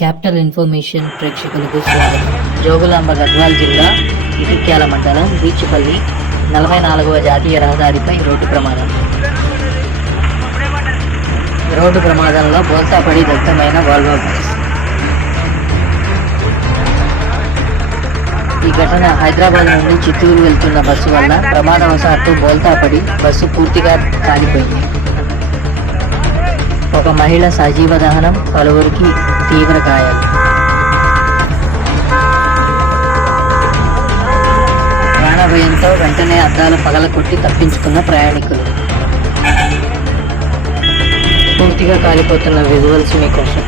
Capital information ప్రేక్షకులకు స్వాగతం. జోగులాంబ గద్వాల్ జిల్లా ఇటిక్యాల మండలం బీచ్పల్లి నలభై నాలుగవ జాతీయ రహదారిపై రోడ్డు ప్రమాదం. రోడ్డు ప్రమాదంలో బోల్తాపడి దగ్ధమైన వాల్వో బస్. ఈ ఘటన హైదరాబాద్ నుండి చిత్తూరు వెళ్తున్న బస్సు వల్ల ప్రమాదవశాత్తు బోల్తాపడి బస్సు పూర్తిగా కాలిపోయింది. ఒక మహిళ సజీవ దహనం పలువురికి తీవ్ర గాయాలు ప్రాణభయంతో వెంటనే అద్దాలు పగలకొట్టి తప్పించుకున్న ప్రయాణికులు. పూర్తిగా కాలిపోతున్న విజువల్స్ మీకోసం